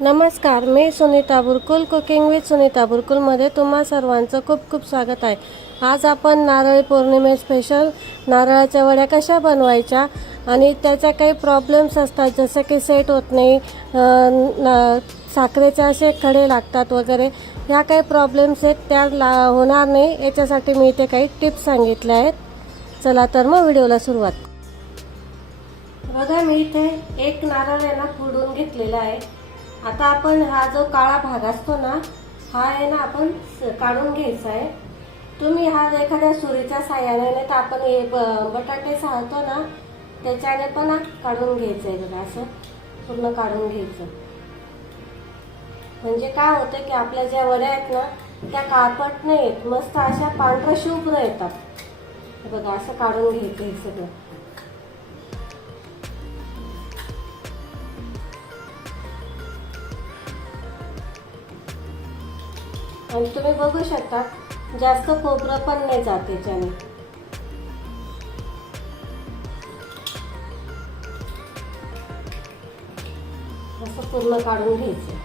नमस्कार, मी Sunita बुरकुल cooking with Sunita बुरकुलमध्ये तुम्हा सर्वांचं खूप खूप स्वागत आहे। आज आपण नारळी पौर्णिमे स्पेशल नारळाच्या वड्या कशा बनवायच्या आणि त्याच्या काही प्रॉब्लेम्स असतात, जसं की सेट होत नाही, साखरेचे असे खडे लागतात वगैरे, ह्या काही प्रॉब्लेम्स आहेत त्या होणार नाही याच्यासाठी मी इथे काही टिप्स सांगितल्या आहेत। चला तर मग व्हिडिओला सुरुवात। बघा, मी इथे एक नारळ आहे ना फोडून घेतलेला आहे। आता आपण हा जो काळा भाग असतो ना, हा आहे ना आपण काढून घ्यायचा आहे। तुम्ही हा एखाद्या सुरीच्या साहाय्याने नाही तर आपण हे बटाटे साळतो ना त्याच्याने पण काढून घ्यायचं आहे। बघा, असं पूर्ण काढून घ्यायचं, म्हणजे काय होतं की आपल्या ज्या वड्या आहेत ना त्या काळपट नाही येत, मस्त अशा पांढऱ्या शुभ्र येतात। बघा, असं काढून घ्यायचं हे सगळं। आणि तुम्ही बघू शकता जास्त खोबरं पण नाही जात त्याच्याने। असं पूर्ण काढून घ्यायचं।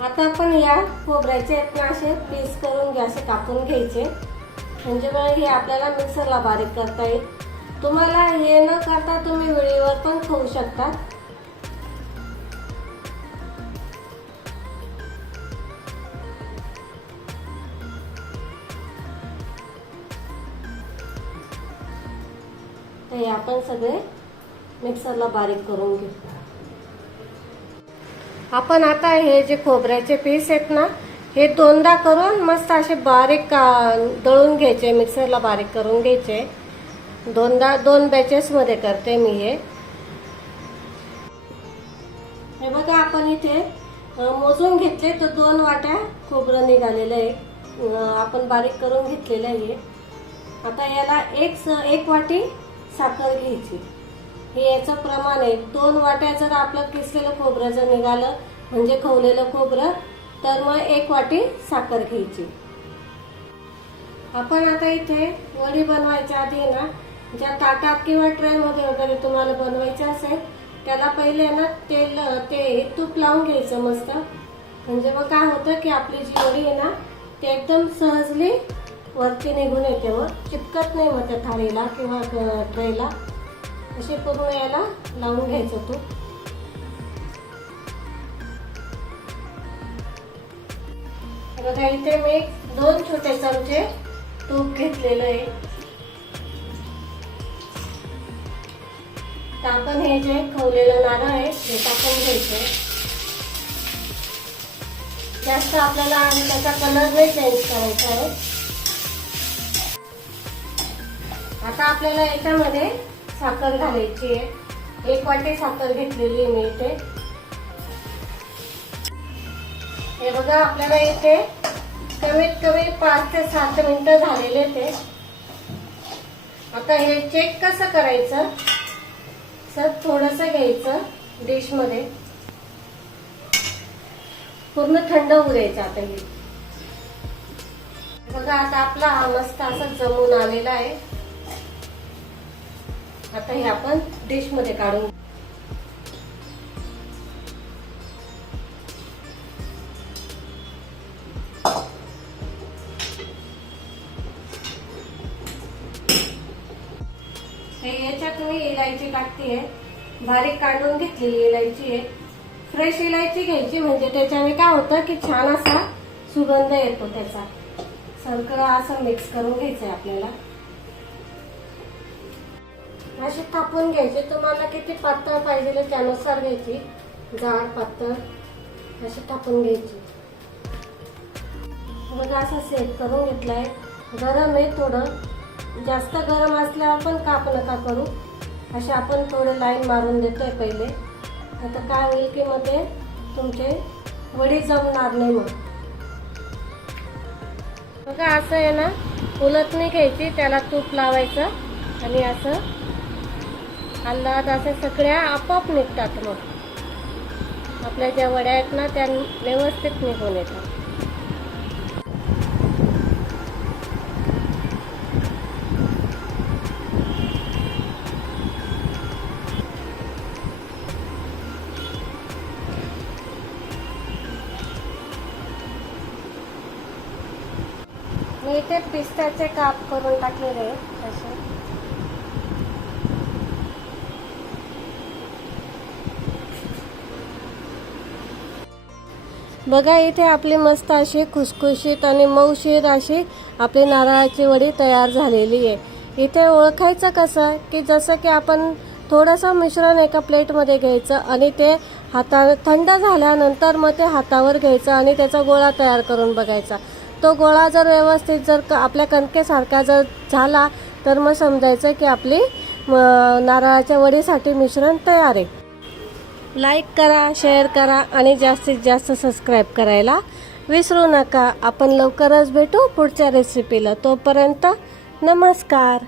आता आपण या खोबऱ्याचे असे पीस करून असे कापून घ्यायचे, म्हणजे मग हे आपल्याला मिक्सरला बारीक करता येईल। तुम्हाला हे न करता तुम्ही वेळेवर पण खाऊ शकता। ते आपण सगळे मिक्सरला बारीक करून घेऊ। आपण आता हे जे खोबऱ्याचे पीस आहेत ना हे दोनदा करून मस्त असे बारीक दळून घ्यायचे, मिक्सरला बारीक करून घ्यायचे। दोन बॅचेस मध्ये करते मी हे। बघा, आपण इथे मोजून घेतले तर 2 वाट्या खोबरं निघालेलं आहे, आपण बारीक करून घेतलेलं आहे। आता याला एक वाटी साखर घ्यायची, हे याचं प्रमाण आहे। 2 वाट्या जर आपलं किसलेलं खोबरं जर निघालं म्हणजे खवलेलं खोबरं, तर मग 1 वाटी साखर घ्यायची। आपण आता इथे वडी बनवायच्या आधी ना ज्या ताटात किंवा ट्रे मध्ये वगैरे तुम्हाला बनवायचं असेल त्याला पहिले ना तूप लावून घ्यायचं मस्त, म्हणजे मग काय होतं की आपली जी वडी आहे ना ती एकदम सहजली वरती निघून येते, मग चिपकत नाही मग त्या थाळीला किंवा ट्रेला। असे पूर्ण याला लावून घ्यायचं तूप। बघा, इथे मी 2 छोटे चमचे तूप घेतलेलं आहे। तर आपण हे जे खवलेलं नारळ आहे ते टाकून घ्यायचं। जास्त आपल्याला आणि त्याचा कलर नाही चेंज करायचा आहे। आता आपल्याला याच्यामध्ये साखर घालायची आहे। 1 वाटी साखर घेतलेली आहे मी इथे। हे बघा, आपल्याला इथे कमीत कमी 5 ते 7 मिनिटं झालेले ते। आता हे चेक कसं करायचं, थोडंसं घ्यायचं डिश मध्ये, पूर्ण थंड होऊ द्यायचं। आता हे बघा, आता आपला हा मस्त असं जमून आलेला आहे। आता हे आपण डिश मध्ये काढून याच्यात मी इलायची टाकते, बारीक काढून घेतलेली इलायची आहे। फ्रेश इलायची घ्यायची, म्हणजे त्याच्याने काय होतं की छान असा सुगंध येतो त्याचा। सगळं असं मिक्स करून घ्यायचंय आपल्याला। अशी थापून घ्यायची, तुम्हाला किती पातळ पाहिजे त्यानुसार घ्यायची, जाड पातळ अशी थापून घ्यायची। बघा, असं सेट करून घेतलाय। गरम आहे थोडं, जास्त गरम असल्यावर पण काप नका करू। असे आपण थोडे लाईन मारून देतोय पहिले, आता काय होईल की मग ते तुमचे वडी जमणार नाही मग। बघा, असं आहे ना उलटणी घ्यायची, त्याला तूप लावायचं आणि असं हलवत असे सगळ्या आपोआप निघतात। मग आपल्या ज्या वड्या आहेत ना त्या व्यवस्थित निघून येतात। मी इथे पिस्त्याचे काप करून टाकलेले आहेत असे. बघा इथे आपली मस्त अशी खुसखुशीत आणि मऊशीर अशी आपली नारळाची वडी तयार झालेली आहे. इथे ओळखायचं कसं की जसं की आपण थोडंसं मिश्रण एका प्लेटमध्ये घ्यायचं आणि ते थंड झाल्यानंतर मग ते हातावर घ्यायचं आणि त्याचा गोळा तयार करून बघायचा. तो गोळा जर व्यवस्थित जर आपल्या कणकेसारखा जर झाला तर मग समजायचं की आपली नारळाच्या वडीसाठी मिश्रण तयार आहे. लाईक करा, शेअर करा आणि जास्तीत जास्त सबस्क्राईब करायला विसरू नका. आपण लवकरच भेटू पुढच्या रेसिपीला. तोपर्यंत नमस्कार.